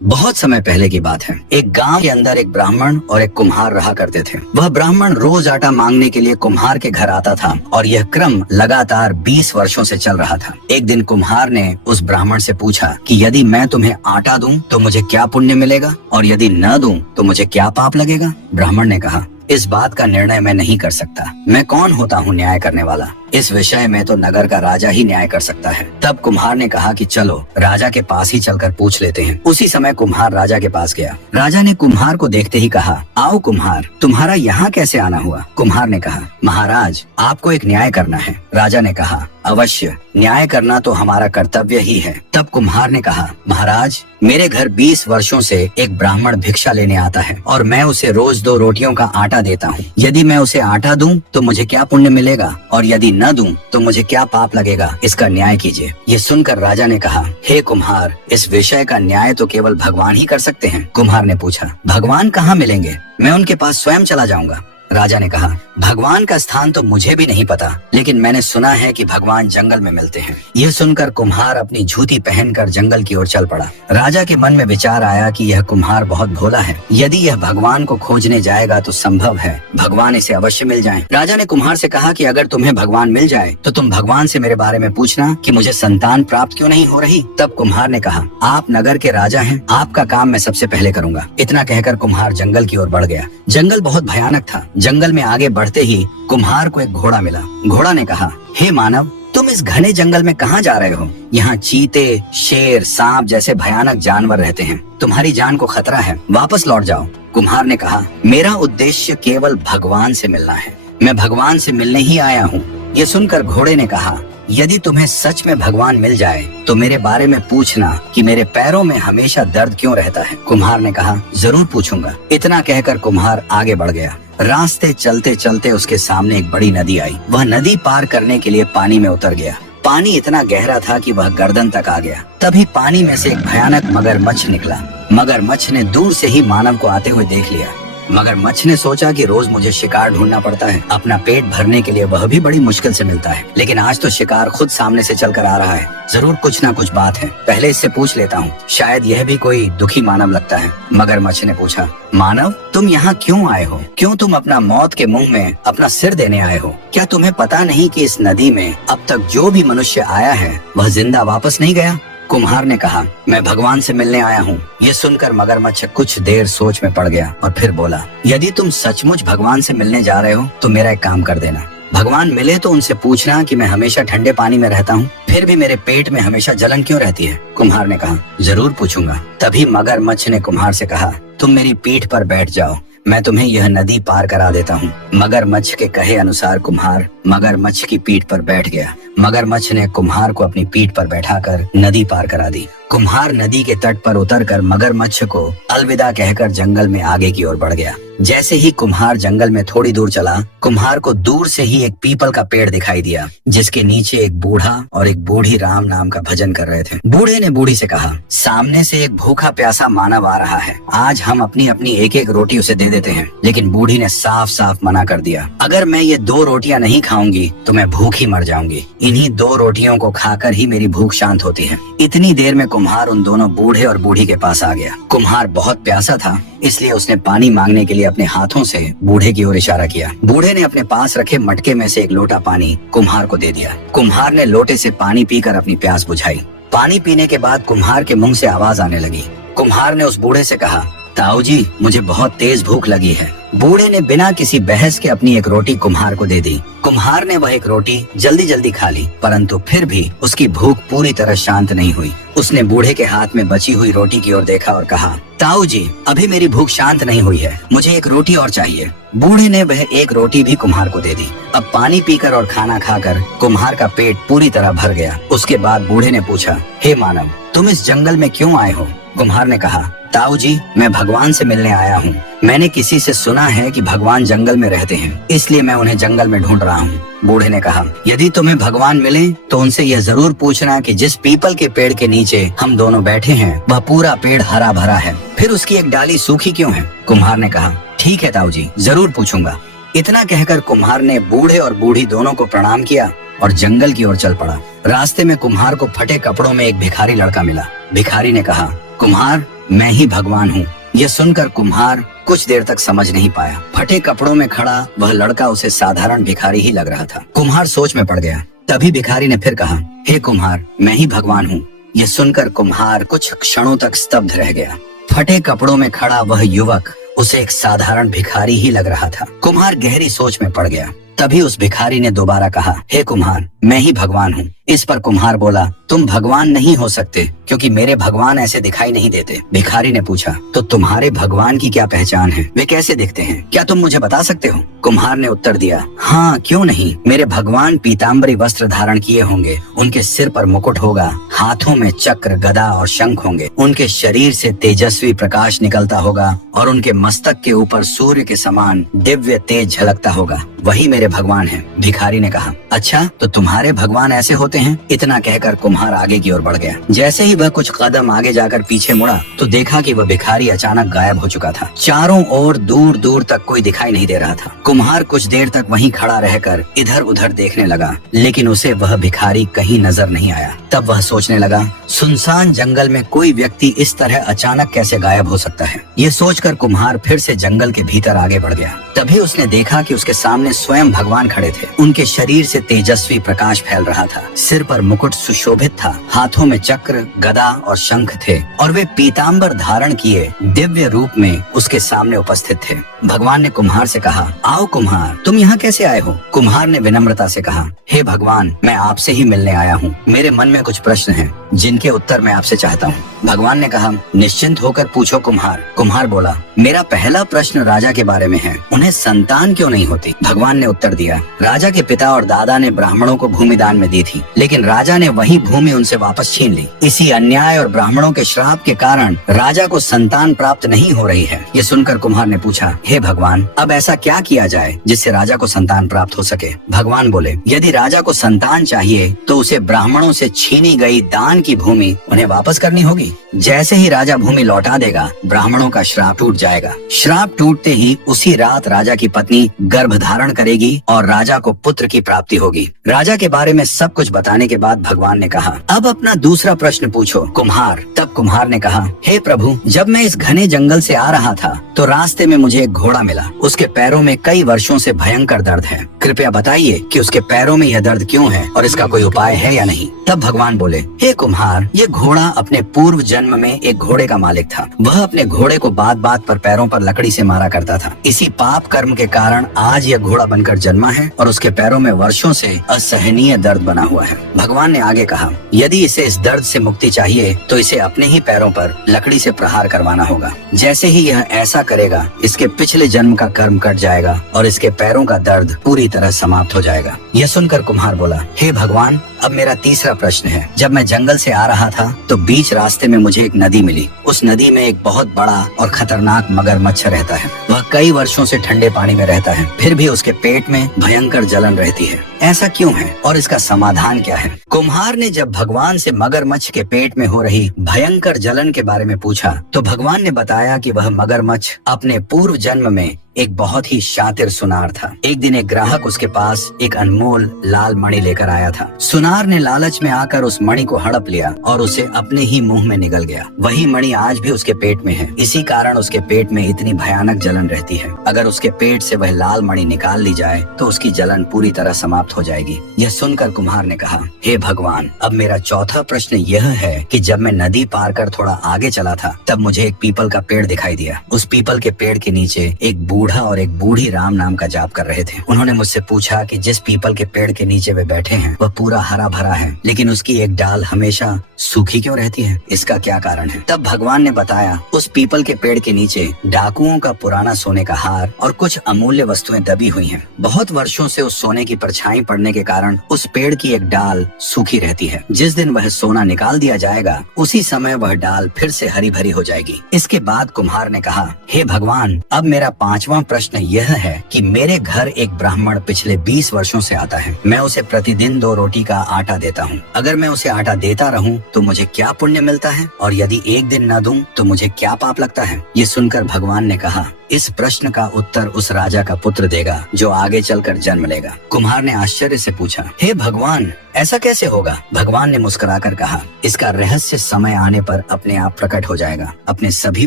बहुत समय पहले की बात है। एक गांव के अंदर एक ब्राह्मण और एक कुम्हार रहा करते थे। वह ब्राह्मण रोज आटा मांगने के लिए कुम्हार के घर आता था और यह क्रम लगातार 20 वर्षों से चल रहा था। एक दिन कुम्हार ने उस ब्राह्मण से पूछा कि यदि मैं तुम्हें आटा दूं तो मुझे क्या पुण्य मिलेगा और यदि न दूं तो मुझे क्या पाप लगेगा। ब्राह्मण ने कहा, इस बात का निर्णय मैं नहीं कर सकता। मैं कौन होता हूँ न्याय करने वाला। इस विषय में तो नगर का राजा ही न्याय कर सकता है। तब कुम्हार ने कहा कि चलो राजा के पास ही चलकर पूछ लेते हैं। उसी समय कुम्हार राजा के पास गया। राजा ने कुम्हार को देखते ही कहा, आओ कुम्हार, तुम्हारा यहाँ कैसे आना हुआ। कुम्हार ने कहा, महाराज आपको एक न्याय करना है। राजा ने कहा, अवश्य, न्याय करना तो हमारा कर्तव्य ही है। तब कुम्हार ने कहा, महाराज मेरे घर 20 वर्षों से एक ब्राह्मण भिक्षा लेने आता है और मैं उसे रोज 2 रोटियों का आटा देता हूँ। यदि मैं उसे आटा दूं तो मुझे क्या पुण्य मिलेगा और यदि न दूं तो मुझे क्या पाप लगेगा, इसका न्याय कीजिए। ये सुनकर राजा ने कहा, हे कुम्हार, इस विषय का न्याय तो केवल भगवान ही कर सकते हैं। कुम्हार ने पूछा, भगवान कहाँ मिलेंगे, मैं उनके पास स्वयं चला जाऊंगा। राजा ने कहा, भगवान का स्थान तो मुझे भी नहीं पता, लेकिन मैंने सुना है कि भगवान जंगल में मिलते हैं। यह सुनकर कुम्हार अपनी जूती पहनकर जंगल की ओर चल पड़ा। राजा के मन में विचार आया कि यह कुम्हार बहुत भोला है। यदि यह भगवान को खोजने जाएगा तो संभव है भगवान इसे अवश्य मिल जाएं। राजा ने कुम्हार से कहा कि अगर तुम्हें भगवान मिल जाए तो तुम भगवान से मेरे बारे में पूछना कि मुझे संतान प्राप्त क्यों नहीं हो रही। तब कुम्हार ने कहा, आप नगर के राजा हैं, आपका काम मैं सबसे पहले करूंगा। इतना कहकर कुम्हार जंगल की ओर बढ़ गया। जंगल बहुत भयानक था। जंगल में आगे बढ़ते ही कुम्हार को एक घोड़ा मिला। घोड़ा ने कहा, हे मानव, तुम इस घने जंगल में कहाँ जा रहे हो। यहाँ चीते, शेर, सांप जैसे भयानक जानवर रहते हैं। तुम्हारी जान को खतरा है, वापस लौट जाओ। कुम्हार ने कहा, मेरा उद्देश्य केवल भगवान से मिलना है। मैं भगवान से मिलने ही आया हूँ। ये सुनकर घोड़े ने कहा, यदि तुम्हें सच में भगवान मिल जाए तो मेरे बारे में पूछना कि मेरे पैरों में हमेशा दर्द क्यों रहता है। कुम्हार ने कहा, जरूर पूछूंगा। इतना कहकर कुम्हार आगे बढ़ गया। रास्ते चलते चलते उसके सामने एक बड़ी नदी आई। वह नदी पार करने के लिए पानी में उतर गया। पानी इतना गहरा था कि वह गर्दन तक आ गया। तभी पानी में से एक भयानक मगरमच्छ निकला। मगरमच्छ ने दूर से ही मानव को आते हुए देख लिया। मगरमच्छ ने सोचा कि रोज मुझे शिकार ढूंढना पड़ता है, अपना पेट भरने के लिए वह भी बड़ी मुश्किल से मिलता है, लेकिन आज तो शिकार खुद सामने से चलकर आ रहा है। जरूर कुछ ना कुछ बात है, पहले इससे पूछ लेता हूँ, शायद यह भी कोई दुखी मानव लगता है। मगरमच्छ ने पूछा, मानव तुम यहाँ क्यों आए हो? क्यों तुम अपना मौत के मुंह में अपना सिर देने आए हो? क्या तुम्हें पता नहीं कि इस नदी में अब तक जो भी मनुष्य आया है वह जिंदा वापस नहीं गया? कुम्हार ने कहा, मैं भगवान से मिलने आया हूँ। ये सुनकर मगरमच्छ कुछ देर सोच में पड़ गया और फिर बोला, यदि तुम सचमुच भगवान से मिलने जा रहे हो तो मेरा एक काम कर देना। भगवान मिले तो उनसे पूछना कि मैं हमेशा ठंडे पानी में रहता हूँ, फिर भी मेरे पेट में हमेशा जलन क्यों रहती है। कुम्हार ने कहा, जरूर पूछूंगा। तभी मगरमच्छ ने कुम्हार से कहा, तुम मेरी पीठ पर बैठ जाओ, मैं तुम्हें यह नदी पार करा देता हूँ। मगरमच्छ के कहे अनुसार कुम्हार मगरमच्छ की पीठ पर बैठ गया। मगरमच्छ ने कुम्हार को अपनी पीठ पर बैठाकर नदी पार करा दी। कुम्हार नदी के तट पर उतरकर मगरमच्छ को अलविदा कहकर जंगल में आगे की ओर बढ़ गया। जैसे ही कुम्हार जंगल में थोड़ी दूर चला, कुम्हार को दूर से ही एक पीपल का पेड़ दिखाई दिया, जिसके नीचे एक बूढ़ा और एक बूढ़ी राम नाम का भजन कर रहे थे। बूढ़े ने बूढ़ी से कहा, सामने से एक भूखा प्यासा मानव आ रहा है, आज हम अपनी अपनी एक एक रोटी उसे दे देते हैं। लेकिन बूढ़ी ने साफ साफ मना कर दिया, अगर मैं ये 2 रोटियां नहीं खाऊंगी तो मैं भूखी मर जाऊंगी। इन्हीं 2 रोटियों को खाकर ही मेरी भूख शांत होती है। इतनी देर में कुम्हार उन दोनों बूढ़े और बूढ़ी के पास आ गया। कुम्हार बहुत प्यासा था, इसलिए उसने पानी मांगने के लिए अपने हाथों से बूढ़े की ओर इशारा किया। बूढ़े ने अपने पास रखे मटके में से एक लोटा पानी कुम्हार को दे दिया। कुम्हार ने लोटे से पानी पीकर अपनी प्यास बुझाई। पानी पीने के बाद कुम्हार के मुंह से आवाज आने लगी। कुम्हार ने उस बूढ़े से कहा, ताऊ जी, मुझे बहुत तेज भूख लगी है। बूढ़े ने बिना किसी बहस के अपनी एक रोटी कुम्हार को दे दी। कुम्हार ने वह एक रोटी जल्दी जल्दी खा ली, परंतु फिर भी उसकी भूख पूरी तरह शांत नहीं हुई। उसने बूढ़े के हाथ में बची हुई रोटी की ओर देखा और कहा, ताऊ जी, अभी मेरी भूख शांत नहीं हुई है, मुझे एक रोटी और चाहिए। बूढ़े ने वह एक रोटी भी कुम्हार को दे दी। अब पानी पीकर और खाना खाकर कुम्हार का पेट पूरी तरह भर गया। उसके बाद बूढ़े ने पूछा, हे मानव, तुम इस जंगल में क्यों आए हो? कुम्हार ने कहा, ताऊ जी, मैं भगवान से मिलने आया हूँ। मैंने किसी से सुना है कि भगवान जंगल में रहते हैं, इसलिए मैं उन्हें जंगल में ढूंढ रहा हूँ। बूढ़े ने कहा, यदि तुम्हें भगवान मिले तो उनसे यह जरूर पूछना कि जिस पीपल के पेड़ के नीचे हम दोनों बैठे हैं वह पूरा पेड़ हरा भरा है, फिर उसकी एक डाली सूखी क्यों है। कुम्हार ने कहा, ठीक है ताऊ जी, जरूर पूछूंगा। इतना कहकर कुम्हार ने बूढ़े और बूढ़ी दोनों को प्रणाम किया और जंगल की ओर चल पड़ा। रास्ते में कुम्हार को फटे कपड़ों में एक भिखारी लड़का मिला। भिखारी ने कहा, कुम्हार, मैं ही भगवान हूँ। यह सुनकर कुम्हार कुछ देर तक समझ नहीं पाया। फटे कपड़ों में खड़ा वह लड़का उसे साधारण भिखारी ही लग रहा था। कुम्हार सोच में पड़ गया। तभी भिखारी ने फिर कहा, हे कुम्हार, मैं ही भगवान हूँ। यह सुनकर कुम्हार कुछ क्षणों तक स्तब्ध रह गया। फटे कपड़ों में खड़ा वह युवक उसे एक साधारण भिखारी ही लग रहा था। कुम्हार गहरी सोच में पड़ गया। तभी उस भिखारी ने दोबारा कहा, हे कुम्हार, मैं ही भगवान हूँ। इस पर कुम्हार बोला, तुम भगवान नहीं हो सकते क्योंकि मेरे भगवान ऐसे दिखाई नहीं देते। भिखारी ने पूछा, तो तुम्हारे भगवान की क्या पहचान है? वे कैसे दिखते हैं? क्या तुम मुझे बता सकते हो? कुम्हार ने उत्तर दिया, हाँ, क्यों नहीं। मेरे भगवान पीताम्बरी वस्त्र धारण किए होंगे, उनके सिर पर मुकुट होगा, हाथों में चक्र, गदा और शंख होंगे, उनके शरीर से तेजस्वी प्रकाश निकलता होगा और उनके मस्तक के ऊपर सूर्य के समान दिव्य तेज झलकता होगा। वही मेरे भगवान हैं। भिखारी ने कहा, अच्छा, तो तुम्हारे भगवान ऐसे होते हैं? इतना कहकर कुम्हार आगे की ओर बढ़ गया। जैसे ही वह कुछ कदम आगे जाकर पीछे मुड़ा तो देखा कि वह भिखारी अचानक गायब हो चुका था। चारों ओर दूर दूर तक कोई दिखाई नहीं दे रहा था। कुम्हार कुछ देर तक वहीं खड़ा रहकर इधर उधर देखने लगा, लेकिन उसे वह भिखारी कहीं नजर नहीं आया। तब वह सोचने लगा, सुनसान जंगल में कोई व्यक्ति इस तरह अचानक कैसे गायब हो सकता है? ये सोचकर कुम्हार फिर से जंगल के भीतर आगे बढ़ गया। तभी उसने देखा कि उसके सामने स्वयं भगवान खड़े थे। उनके शरीर से तेजस्वी प्रकाश फैल रहा था, सिर पर मुकुट सुशोभित था, हाथों में चक्र, गदा और शंख थे और वे पीताम्बर धारण किए दिव्य रूप में उसके सामने उपस्थित थे। भगवान ने कुम्हार से कहा, आओ कुम्हार, तुम यहाँ कैसे आए हो? कुम्हार ने विनम्रता से कहा, हे भगवान, मैं आपसे ही मिलने आया हूँ। मेरे मन में कुछ प्रश्न हैं जिनके उत्तर मैं आपसे चाहता हूँ। भगवान ने कहा, निश्चिंत होकर पूछो कुम्हार। कुम्हार बोला, मेरा पहला प्रश्न राजा के बारे में है, उन्हें संतान क्यों नहीं होती? भगवान ने उत्तर दिया, राजा के पिता और दादा ने ब्राह्मणों को भूमि दान में दी थी, लेकिन राजा ने वही भूमि उनसे वापस छीन ली। इसी अन्याय और ब्राह्मणों के श्राप के कारण राजा को संतान प्राप्त नहीं हो रही है। ये सुनकर कुम्हार ने पूछा, हे भगवान, अब ऐसा क्या किया जाए जिससे राजा को संतान प्राप्त हो सके? भगवान बोले, यदि राजा को संतान चाहिए तो उसे ब्राह्मणों से छीनी गई दान की भूमि उन्हें वापस करनी होगी। जैसे ही राजा भूमि लौटा देगा, ब्राह्मणों का श्राप टूट जाएगा। श्राप टूटते ही उसी रात राजा की पत्नी गर्भ धारण करेगी और राजा को पुत्र की प्राप्ति होगी। राजा के बारे में सब कुछ बताने के बाद भगवान ने कहा, अब अपना दूसरा प्रश्न पूछो कुम्हार। तब कुम्हार ने कहा, हे प्रभु, जब मैं इस घने जंगल से आ रहा था तो रास्ते में मुझे एक घोड़ा मिला। उसके पैरों में कई वर्षों से भयंकर दर्द है। कृपया बताइए कि उसके पैरों में यह दर्द क्यों है और इसका कोई उपाय है या नहीं? तब भगवान बोले, हे कुम्हार, ये घोड़ा अपने पूर्व जन्म में एक घोड़े का मालिक था। वह अपने घोड़े को बात बात पर पैरों पर लकड़ी से मारा करता था। इसी पाप कर्म के कारण आज यह घोड़ा बनकर जन्मा है और उसके पैरों में वर्षों से असहनीय दर्द बना हुआ है। भगवान ने आगे कहा, यदि इसे इस दर्द से मुक्ति चाहिए तो इसे अपने ही पैरों पर लकड़ी से प्रहार करवाना होगा। जैसे ही यह ऐसा करेगा, इसके पिछले जन्म का कर्म कट जाएगा और इसके पैरों का दर्द पूरी तरह समाप्त हो जाएगा। यह सुनकर कुम्हार बोला, हे भगवान, अब मेरा तीसरा प्रश्न है। जब मैं जंगल से आ रहा था तो बीच रास्ते में मुझे एक नदी मिली। उस नदी में एक बहुत बड़ा और खतरनाक मगरमच्छ रहता है। वह कई वर्षों से ठंडे पानी में रहता है, फिर भी उसके पेट में भयंकर जलन रहती है। ऐसा क्यों है और इसका समाधान क्या है? कुम्हार ने जब भगवान से मगरमच्छ के पेट में हो रही भयंकर जलन के बारे में पूछा तो भगवान ने बताया कि वह मगरमच्छ अपने पूर्व जन्म में एक बहुत ही शातिर सुनार था। एक दिन एक ग्राहक उसके पास एक अनमोल लाल मणि लेकर आया था। सुनार ने लालच में आकर उस मणि को हड़प लिया और उसे अपने ही मुंह में निगल गया। वही मणि आज भी उसके पेट में है। इसी कारण उसके पेट में इतनी भयानक जलन रहती है। अगर उसके पेट से वह लाल मणि निकाल ली जाए तो उसकी जलन पूरी तरह समाप्त हो जाएगी। यह सुनकर कुम्हार ने कहा, हे भगवान, अब मेरा चौथा प्रश्न यह है कि जब मैं नदी पार कर थोड़ा आगे चला था तब मुझे एक पीपल का पेड़ दिखाई दिया। उस पीपल के पेड़ के नीचे एक बूढ़ा और एक बूढ़ी राम नाम का जाप कर रहे थे। उन्होंने मुझसे पूछा कि जिस पीपल के पेड़ के नीचे वे बैठे हैं वह पूरा हरा भरा है, लेकिन उसकी एक डाल हमेशा सूखी क्यों रहती है? इसका क्या कारण है? तब भगवान ने बताया, उस पीपल के पेड़ के नीचे डाकुओं का पुराना सोने का हार और कुछ अमूल्य वस्तुएं दबी हुई हैं। बहुत वर्षों से उस सोने की परछाई पड़ने के कारण उस पेड़ की एक डाल सूखी रहती है। जिस दिन वह सोना निकाल दिया जाएगा उसी समय वह डाल फिर से हरी भरी हो जाएगी। इसके बाद कुम्हार ने कहा, हे भगवान, अब मेरा पांचवा प्रश्न यह है कि मेरे घर एक ब्राह्मण पिछले 20 वर्षों से आता है। मैं उसे प्रतिदिन 2 रोटी का आटा देता हूँ। अगर मैं उसे आटा देता रहूं तो मुझे क्या पुण्य मिलता है और यदि एक दिन न दूं तो मुझे क्या पाप लगता है? ये सुनकर भगवान ने कहा, इस प्रश्न का उत्तर उस राजा का पुत्र देगा जो आगे चलकर जन्म लेगा। कुम्हार ने आश्चर्य से पूछा, हे भगवान, ऐसा कैसे होगा? भगवान ने मुस्कुराकर कहा, इसका रहस्य समय आने पर अपने आप प्रकट हो जाएगा। अपने सभी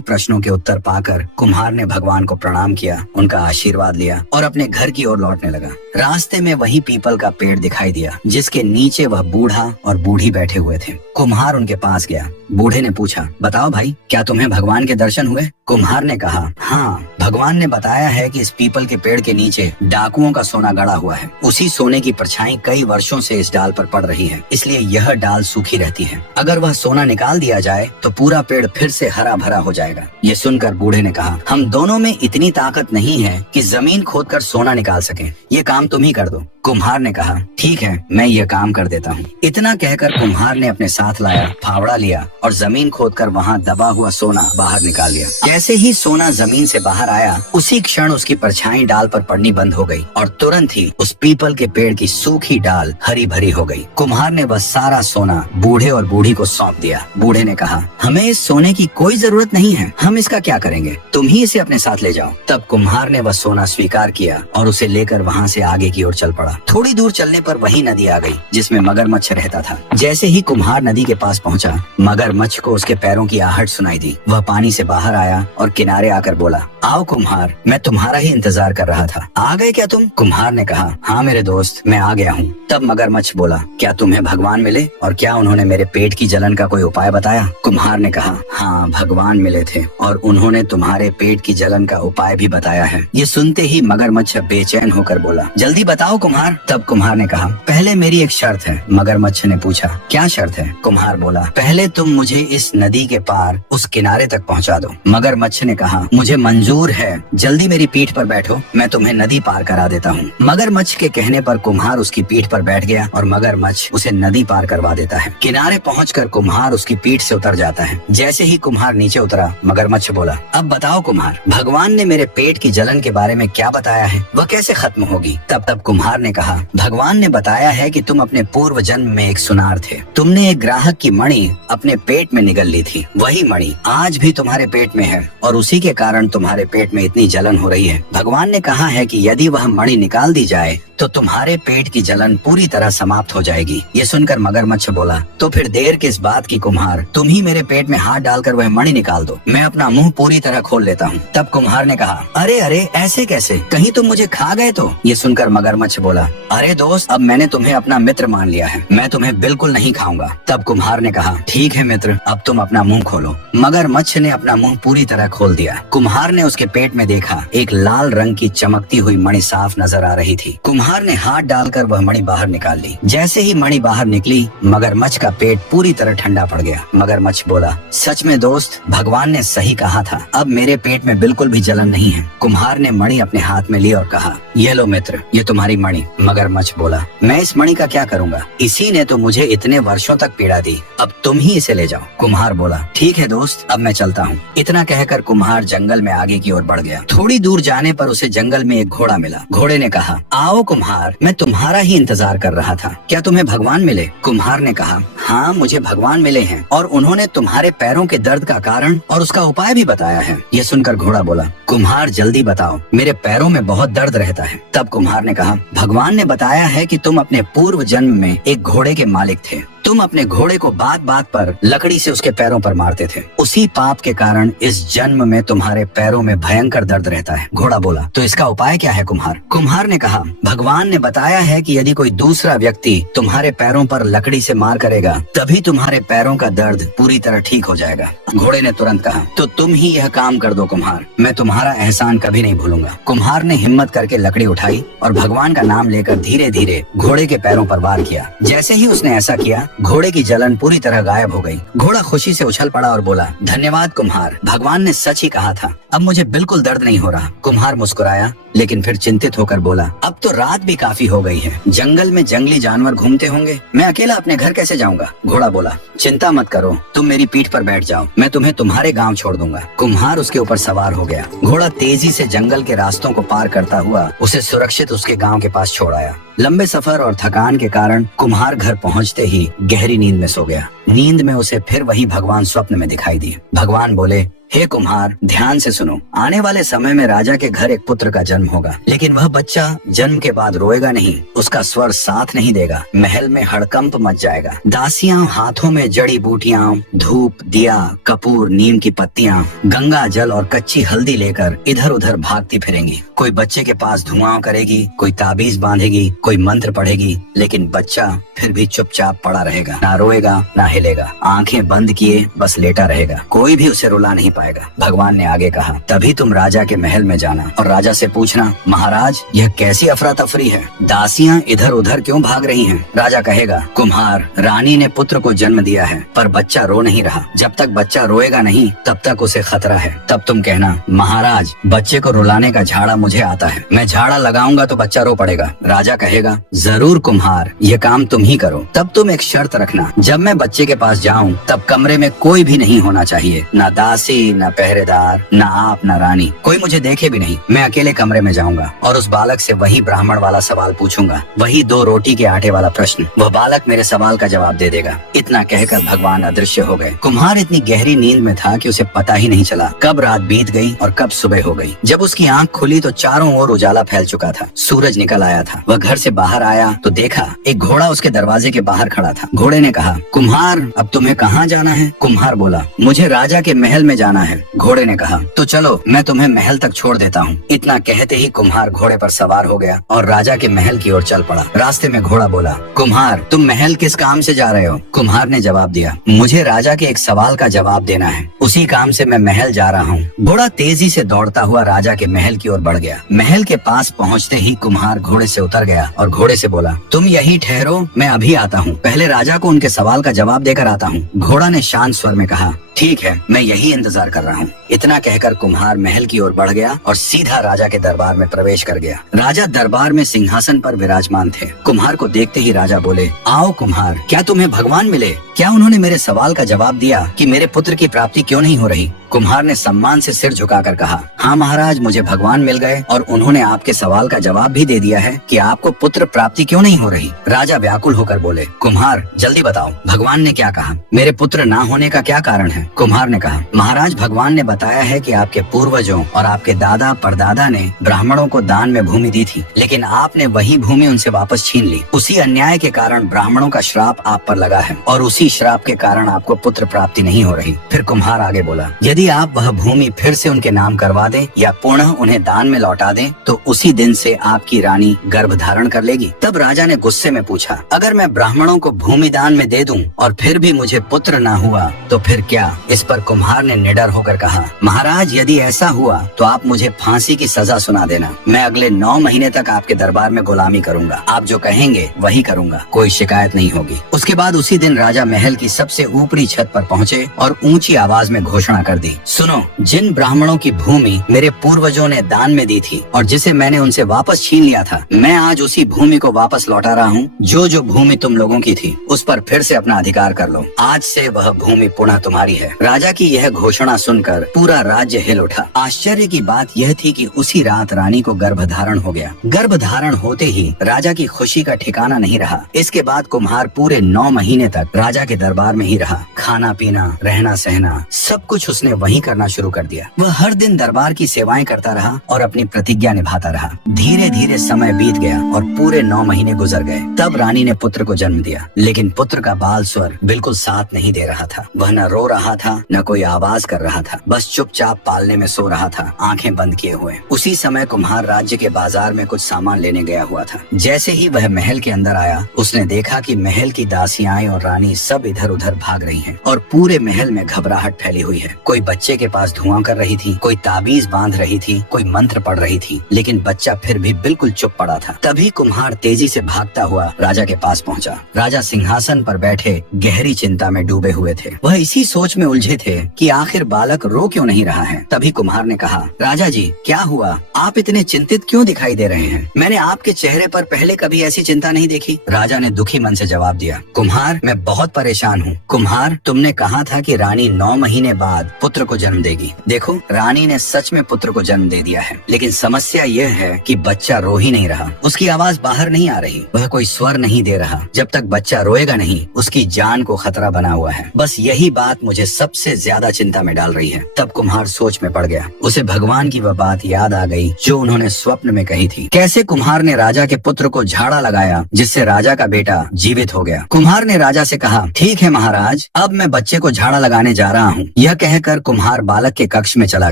प्रश्नों के उत्तर पाकर कुम्हार ने भगवान को प्रणाम किया, उनका आशीर्वाद लिया और अपने घर की ओर लौटने लगा। रास्ते में वही पीपल का पेड़ दिखाई दिया जिसके नीचे वह बूढ़ा और बूढ़ी बैठे हुए थे। कुम्हार उनके पास गया। बूढ़े ने पूछा, बताओ भाई, क्या तुम्हें भगवान के दर्शन हुए? कुम्हार ने कहा, हाँ, भगवान ने बताया है कि इस पीपल के पेड़ के नीचे डाकुओं का सोना गड़ा हुआ है। उसी सोने की परछाई कई वर्षों से इस डाल पर पड़ रही है, इसलिए यह डाल सूखी रहती है। अगर वह सोना निकाल दिया जाए तो पूरा पेड़ फिर से हरा भरा हो जाएगा। ये सुनकर बूढ़े ने कहा, हम दोनों में इतनी ताकत नहीं है कि जमीन खोदकर सोना निकाल सके। ये काम तुम ही कर दो। कुम्हार ने कहा, ठीक है, मैं यह काम कर देता हूँ। इतना कहकर कुम्हार ने अपने साथ लाया फावड़ा लिया और जमीन खोदकर वहाँ दबा हुआ सोना बाहर निकाल लिया। जैसे ही सोना जमीन से बाहर आया, उसी क्षण उसकी परछाई डाल पर पड़नी बंद हो गई और तुरंत ही उस पीपल के पेड़ की सूखी डाल हरी भरी हो गई। कुम्हार ने वह सारा सोना बूढ़े और बूढ़ी को सौंप दिया। बूढ़े ने कहा, हमें इस सोने की कोई जरूरत नहीं है, हम इसका क्या करेंगे? तुम ही इसे अपने साथ ले जाओ। तब कुम्हार ने वह सोना स्वीकार किया और उसे लेकर वहाँ से आगे की ओर चल पड़ा। थोड़ी दूर चलने पर वही नदी आ गई जिसमें मगरमच्छ रहता था। जैसे ही कुम्हार नदी के पास पहुँचा, मगरमच्छ को उसके पैरों की आहट सुनाई दी। वह पानी से बाहर आया और किनारे आकर बोला, आओ कुम्हार, मैं तुम्हारा ही इंतजार कर रहा था। आ गए क्या तुम? कुम्हार ने कहा, हाँ मेरे दोस्त, मैं आ गया हूँ। तब मगरमच्छ बोला, क्या तुम्हें भगवान मिले और क्या उन्होंने मेरे पेट की जलन का कोई उपाय बताया? कुम्हार ने कहा, हाँ, भगवान मिले थे और उन्होंने तुम्हारे पेट की जलन का उपाय भी बताया है। ये सुनते ही मगरमच्छ बेचैन होकर बोला, जल्दी बताओ कुम्हार। तब कुम्हार ने कहा, पहले मेरी एक शर्त है। मगरमच्छ ने पूछा, क्या शर्त है? कुम्हार बोला, पहले तुम मुझे इस नदी के पार उस किनारे तक पहुँचा दो। मगरमच्छ ने कहा, मुझे मंजूर है, जल्दी मेरी पीठ पर बैठो, मैं तुम्हें नदी पार करा देता हूँ। मगरमच्छ के कहने पर कुम्हार उसकी पीठ पर बैठ गया और मगरमच्छ उसे नदी पार करवा देता है। किनारे पहुंचकर कुम्हार उसकी पीठ से उतर जाता है। जैसे ही कुम्हार नीचे उतरा, मगरमच्छ बोला, अब बताओ कुम्हार, भगवान ने मेरे पेट की जलन के बारे में क्या बताया है? वह कैसे खत्म होगी? तब कुम्हार ने कहा, भगवान ने बताया है कि तुम अपने पूर्व जन्म में एक सुनार थे। तुमने एक ग्राहक की मणि अपने पेट में निगल ली थी। वही मणि आज भी तुम्हारे पेट में है और उसी के कारण तुम्हारे पेट में इतनी जलन हो रही है। भगवान ने कहा है कि यदि वह मणि निकाल दी जाए तो तुम्हारे पेट की जलन पूरी तरह समाप्त हो जाएगी। ये सुनकर मगरमच्छ बोला, तो फिर देर किस बात की कुम्हार, तुम ही मेरे पेट में हाथ डालकर वह मणि निकाल दो, मैं अपना मुंह पूरी तरह खोल लेता हूँ। तब कुम्हार ने कहा, अरे अरे, ऐसे कैसे? कहीं तुम मुझे खा गए तो? ये सुनकर मगरमच्छ बोला, अरे दोस्त, अब मैंने तुम्हें अपना मित्र मान लिया है, मैं तुम्हें बिल्कुल नहीं खाऊंगा। तब कुम्हार ने कहा, ठीक है मित्र, अब तुम अपना मुंह खोलो। मगरमच्छ ने अपना मुंह पूरी तरह खोल दिया। कुम्हार ने उसके पेट में देखा, एक लाल रंग की चमकती हुई मणि साफ नजर आ रही थी। कुम्हार ने हाथ डालकर वह मणि बाहर निकाल ली। जैसे ही मणि बाहर निकली, मगरमच्छ का पेट पूरी तरह ठंडा पड़ गया। मगरमच्छ बोला, सच में दोस्त, भगवान ने सही कहा था, अब मेरे पेट में बिल्कुल भी जलन नहीं है। कुम्हार ने मणि अपने हाथ में ली और कहा, ये लो मित्र, ये तुम्हारी मणि। मगरमच्छ बोला, मैं इस मणि का क्या करूँगा? इसी ने तो मुझे इतने वर्षों तक पीड़ा दी, अब तुम ही इसे ले जाओ। कुम्हार बोला, ठीक है दोस्त, अब मैं चलता हूँ। इतना कहकर कुम्हार जंगल में आगे की ओर बढ़ गया। थोड़ी दूर जाने पर उसे जंगल में एक घोड़ा मिला। घोड़े ने कहा, आओ कुम्हार, मैं तुम्हारा ही इंतजार कर रहा था, क्या तुम्हें भगवान मिले? कुम्हार ने कहा, हाँ, मुझे भगवान मिले हैं और उन्होंने तुम्हारे पैरों के दर्द का कारण और उसका उपाय भी बताया है। ये सुनकर घोड़ा बोला, कुम्हार जल्दी बताओ, मेरे पैरों में बहुत दर्द रहता है। तब कुम्हार ने कहा, भगवान ने बताया है कि तुम अपने पूर्व जन्म में एक घोड़े के मालिक थे। तुम अपने घोड़े को बात बात पर लकड़ी से उसके पैरों पर मारते थे। उसी पाप के कारण इस जन्म में तुम्हारे पैरों में भयंकर दर्द रहता है। घोड़ा बोला, तो इसका उपाय क्या है कुम्हार? कुम्हार ने कहा, भगवान ने बताया है कि यदि कोई दूसरा व्यक्ति तुम्हारे पैरों पर लकड़ी से मार करेगा, तभी तुम्हारे पैरों का दर्द पूरी तरह ठीक हो जाएगा। घोड़े ने तुरंत कहा, तो तुम ही यह काम कर दो कुम्हार, मैं तुम्हारा एहसान कभी नहीं भूलूंगा। कुम्हार ने हिम्मत करके लकड़ी उठाई और भगवान का नाम लेकर धीरे धीरे घोड़े के पैरों पर वार किया। जैसे ही उसने ऐसा किया, घोड़े की जलन पूरी तरह गायब हो गई। घोड़ा खुशी से उछल पड़ा और बोला, धन्यवाद कुम्हार, भगवान ने सच ही कहा था, अब मुझे बिल्कुल दर्द नहीं हो रहा। कुम्हार मुस्कुराया, लेकिन फिर चिंतित होकर बोला, अब तो रात भी काफी हो गई है, जंगल में जंगली जानवर घूमते होंगे, मैं अकेला अपने घर कैसे जाऊंगा? घोड़ा बोला, चिंता मत करो, तुम मेरी पीठ पर बैठ जाओ, मैं तुम्हें तुम्हारे गांव छोड़ दूंगा। कुम्हार उसके ऊपर सवार हो गया। घोड़ा तेजी से जंगल के रास्तों को पार करता हुआ उसे सुरक्षित उसके गांव के पास छोड़ आया। लंबे सफर और थकान के कारण कुम्हार घर पहुंचते ही गहरी नींद में सो गया। नींद में उसे फिर वही भगवान स्वप्न में दिखाई दिए। भगवान बोले, हे कुम्हार, ध्यान से सुनो, आने वाले समय में राजा के घर एक पुत्र का जन्म होगा, लेकिन वह बच्चा जन्म के बाद रोएगा नहीं, उसका स्वर साथ नहीं देगा, महल में हड़कंप मच जाएगा। दासियां हाथों में जड़ी बूटियां, धूप, दिया, कपूर, नीम की पत्तियां, गंगा जल और कच्ची हल्दी लेकर इधर उधर भागती फिरेंगी। कोई बच्चे के पास धुआं करेगी, कोई ताबीज बांधेगी, कोई मंत्र पढ़ेगी, लेकिन बच्चा फिर भी चुपचाप पड़ा रहेगा, ना रोएगा ना हिलेगा, आंखें बंद किए बस लेटा रहेगा, कोई भी उसे रुला नहीं पाएगा। भगवान ने आगे कहा, तभी तुम राजा के महल में जाना और राजा से पूछना, महाराज यह कैसी अफरा तफरी है, दासियां इधर उधर क्यों भाग रही हैं? राजा कहेगा, कुम्हार, रानी ने पुत्र को जन्म दिया है पर बच्चा रो नहीं रहा, जब तक बच्चा रोएगा नहीं तब तक उसे खतरा है। तब तुम कहना, महाराज बच्चे को रुलाने का झाड़ा मुझे आता है, मैं झाड़ा लगाऊंगा तो बच्चा रो पड़ेगा। राजा कहेगा, जरूर कुम्हार, ये काम तुम ही करो। तब तुम एक शर्त रखना, जब मैं बच्चे के पास जाऊं तब कमरे में कोई भी नहीं होना चाहिए, ना दासी, ना पहरेदार, ना आप, ना रानी, कोई मुझे देखे भी नहीं। मैं अकेले कमरे में जाऊंगा और उस बालक से वही ब्राह्मण वाला सवाल पूछूंगा, वही 2 रोटी के आटे वाला प्रश्न। वह बालक मेरे सवाल का जवाब दे देगा। इतना कहकर भगवान अदृश्य हो गए। कुम्हार इतनी गहरी नींद में था कि उसे पता ही नहीं चला कब रात बीत गई और कब सुबह हो गई। जब उसकी आंख खुली तो चारों ओर उजाला फैल चुका था, सूरज निकल आया था। वह घर से बाहर आया तो देखा एक घोड़ा उसके दरवाजे के बाहर खड़ा था। घोड़े ने कहा, कुम्हार, अब तुम्हें कहाँ जाना है? कुम्हार बोला, मुझे राजा के महल में जाना है। घोड़े ने कहा, तो चलो मैं तुम्हें महल तक छोड़ देता हूँ। इतना कहते ही कुम्हार घोड़े पर सवार हो गया और राजा के महल की ओर चल पड़ा। रास्ते में घोड़ा बोला, कुम्हार, तुम महल किस काम से जा रहे हो? कुम्हार ने जवाब दिया, मुझे राजा के एक सवाल का जवाब देना है, उसी काम से मैं महल जा रहा हूँ। घोड़ा तेजी से दौड़ता हुआ राजा के महल की ओर बढ़ गया। महल के पास पहुँचते ही कुम्हार घोड़े से उतर गया और घोड़े से बोला, तुम यही ठहरो, मैं अभी आता हूँ, पहले राजा को उनके सवाल का जवाब देकर आता हूँ। घोड़ा ने शांत स्वर में कहा, ठीक है, मैं यही इंतजार कर रहा हूँ। इतना कहकर कुम्हार महल की ओर बढ़ गया और सीधा राजा के दरबार में प्रवेश कर गया। राजा दरबार में सिंहासन पर विराजमान थे। कुम्हार को देखते ही राजा बोले, आओ कुम्हार, क्या तुम्हें भगवान मिले? क्या उन्होंने मेरे सवाल का जवाब दिया कि मेरे पुत्र की प्राप्ति क्यों नहीं हो रही? कुम्हार ने सम्मान से सिर झुकाकर कहा, हाँ महाराज, मुझे भगवान मिल गए और उन्होंने आपके सवाल का जवाब भी दे दिया है कि आपको पुत्र प्राप्ति क्यों नहीं हो रही। राजा व्याकुल होकर बोले, कुम्हार, जल्दी बताओ, भगवान ने क्या कहा? मेरे पुत्र ना होने का क्या कारण है? कुम्हार ने कहा, महाराज, भगवान ने बताया है कि आपके पूर्वजों और आपके दादा परदादा ने ब्राह्मणों को दान में भूमि दी थी, लेकिन आपने वही भूमि उनसे वापस छीन ली। उसी अन्याय के कारण ब्राह्मणों का श्राप आप पर लगा है और उसी श्राप के कारण आपको पुत्र प्राप्ति नहीं हो रही। फिर कुम्हार आगे बोला, यदि आप वह भूमि फिर से उनके नाम करवा दें या पुनः उन्हें दान में लौटा दें तो उसी दिन से आपकी रानी गर्भ धारण कर लेगी। तब राजा ने गुस्से में पूछा, अगर मैं ब्राह्मणों को भूमि दान में दे दूं और फिर भी मुझे पुत्र ना हुआ तो फिर क्या? इस पर कुम्हार ने निडर होकर कहा, महाराज, यदि ऐसा हुआ तो आप मुझे फांसी की सजा सुना देना। मैं अगले 9 महीने तक आपके दरबार में गुलामी करूंगा, आप जो कहेंगे वही करूंगा, कोई शिकायत नहीं होगी। उसके बाद उसी दिन राजा महल की सबसे ऊपरी छत पर पहुँचे और ऊंची आवाज में घोषणा कर दी, सुनो, जिन ब्राह्मणों की भूमि मेरे पूर्वजों ने दान में दी थी और जिसे मैंने उनसे वापस छीन लिया था, मैं आज उसी भूमि को वापस लौटा रहा हूँ। जो भूमि तुम लोगों की थी उस पर फिर से अपना अधिकार कर लो। आज से वह भूमि पुनः तुम्हारी है। राजा की यह घोषणा सुनकर पूरा राज्य हिल उठा। आश्चर्य की बात यह थी कि उसी रात रानी को गर्भधारण हो गया। गर्भधारण होते ही राजा की खुशी का ठिकाना नहीं रहा। इसके बाद कुम्हार पूरे 9 महीने तक राजा के दरबार में ही रहा। खाना पीना, रहना सहना, सब कुछ उसने वहीं करना शुरू कर दिया। वह हर दिन दरबार की सेवाएं करता रहा और अपनी प्रतिज्ञा निभाता रहा। धीरे धीरे समय बीत गया और पूरे 9 महीने गुजर गए। तब रानी ने पुत्र को जन्म दिया, लेकिन पुत्र का बाल स्वर बिल्कुल साथ नहीं दे रहा था। वह न रो रहा था न कोई आवाज कर रहा था, बस चुपचाप पालने में सो रहा था, आंखें बंद किए हुए। उसी समय कुम्हार राज्य के बाजार में कुछ सामान लेने गया हुआ था। जैसे ही वह महल के अंदर आया, उसने देखा कि महल की दासियां और रानी सब इधर उधर भाग रही हैं और पूरे महल में घबराहट फैली हुई है। कोई बच्चे के पास धुआं कर रही थी, कोई ताबीज बांध रही थी, कोई मंत्र पढ़ रही थी, लेकिन बच्चा फिर भी बिल्कुल चुप पड़ा था। तभी कुम्हार तेजी से भागता हुआ राजा के पास पहुंचा। राजा सिंहासन पर बैठे गहरी चिंता में डूबे हुए थे। वह इसी सोच में उलझे थे कि आखिर बालक रो क्यों नहीं रहा है। तभी कुम्हार ने कहा, राजा जी, क्या हुआ? आप इतने चिंतित क्यों दिखाई दे रहे हैं? मैंने आपके चेहरे पर पहले कभी ऐसी चिंता नहीं देखी। राजा ने दुखी मन से जवाब दिया, कुम्हार, मैं बहुत परेशान हूँ। कुम्हार, तुमने कहा था कि रानी 9 महीने बाद पुत्र को जन्म देगी। देखो, रानी ने सच में पुत्र को जन्म दे दिया है, लेकिन लेकिन समस्या यह है कि बच्चा रो ही नहीं रहा, उसकी आवाज बाहर नहीं आ रही, वह कोई स्वर नहीं दे रहा। जब तक बच्चा रोएगा नहीं, उसकी जान को खतरा बना हुआ है। बस यही बात मुझे सबसे ज्यादा चिंता में डाल रही है। तब कुम्हार सोच में पड़ गया। उसे भगवान की वह बात याद आ गई जो उन्होंने स्वप्न में कही थी। कैसे कुम्हार ने राजा के पुत्र को झाड़ा लगाया जिससे राजा का बेटा जीवित हो गया। कुम्हार ने राजा से कहा, ठीक है महाराज, अब मैं बच्चे को झाड़ा लगाने जा रहा हूँ। यह कहकर कुम्हार बालक के कक्ष में चला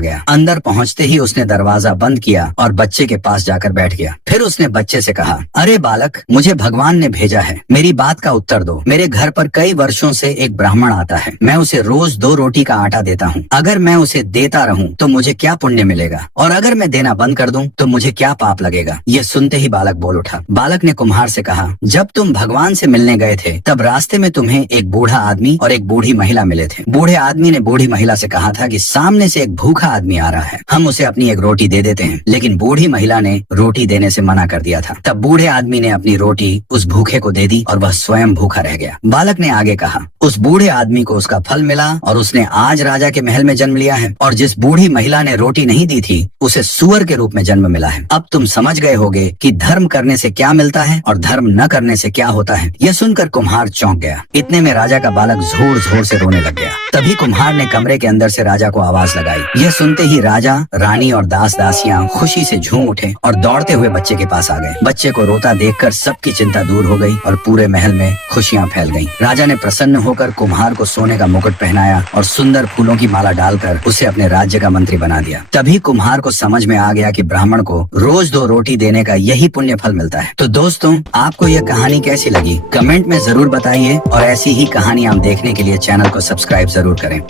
गया। अंदर पहुँचते ही उसने दरवाजा बंद किया और बच्चे के पास जाकर बैठ गया। फिर उसने बच्चे से कहा, अरे बालक, मुझे भगवान ने भेजा है, मेरी बात का उत्तर दो। मेरे घर पर कई वर्षों से एक ब्राह्मण आता है, मैं उसे रोज 2 रोटी का आटा देता हूँ। अगर मैं उसे देता रहूं तो मुझे क्या पुण्य मिलेगा, और अगर मैं देना बंद कर दूं तो मुझे क्या पाप लगेगा। यह सुनते ही बालक बोल उठा। बालक ने कुम्हार से कहा, जब तुम भगवान से मिलने गए थे तब रास्ते में तुम्हें एक बूढ़ा आदमी और एक बूढ़ी महिला मिले थे। बूढ़े आदमी ने बूढ़ी महिला से कहा था कि सामने से एक भूखा आदमी आ रहा है, हम उसे अपनी एक रोटी दे देते हैं। लेकिन बूढ़ी महिला ने रोटी देने से मना कर दिया था। तब बूढ़े आदमी ने अपनी रोटी उस भूखे को दे दी और वह स्वयं भूखा रह गया। बालक ने आगे कहा, उस बूढ़े आदमी को उसका फल मिला और उसने आज राजा के महल में जन्म लिया है, और जिस बूढ़ी महिला ने रोटी नहीं दी थी उसे सुअर के रूप में जन्म मिला है। अब तुम समझ गए होगे कि धर्म करने से क्या मिलता है और धर्म न करने से क्या होता है। यह सुनकर कुम्हार चौंक गया। इतने में राजा का बालक जोर जोर से रोने लग गया। तभी कुम्हार ने कमरे के अंदर से राजा को आवाज लगाई। यह सुनते ही राजा, रानी और दास दासियां खुशी से झूम उठे और दौड़ते हुए बच्चे के पास आ गए। बच्चे को रोता देखकर सबकी चिंता दूर हो गई और पूरे महल में खुशियां फैल गईं। राजा ने प्रसन्न होकर कुम्हार को सोने का मुकुट पहनाया और सुंदर फूलों की माला डालकर उसे अपने राज्य का मंत्री बना दिया। तभी कुम्हार को समझ में आ गया कि ब्राह्मण को रोज 2 रोटी देने का यही पुण्य फल मिलता है। तो दोस्तों, आपको यह कहानी कैसी लगी कमेंट में जरूर बताइए, और ऐसी ही कहानी आप देखने के लिए चैनल को सब्सक्राइब जरूर करें।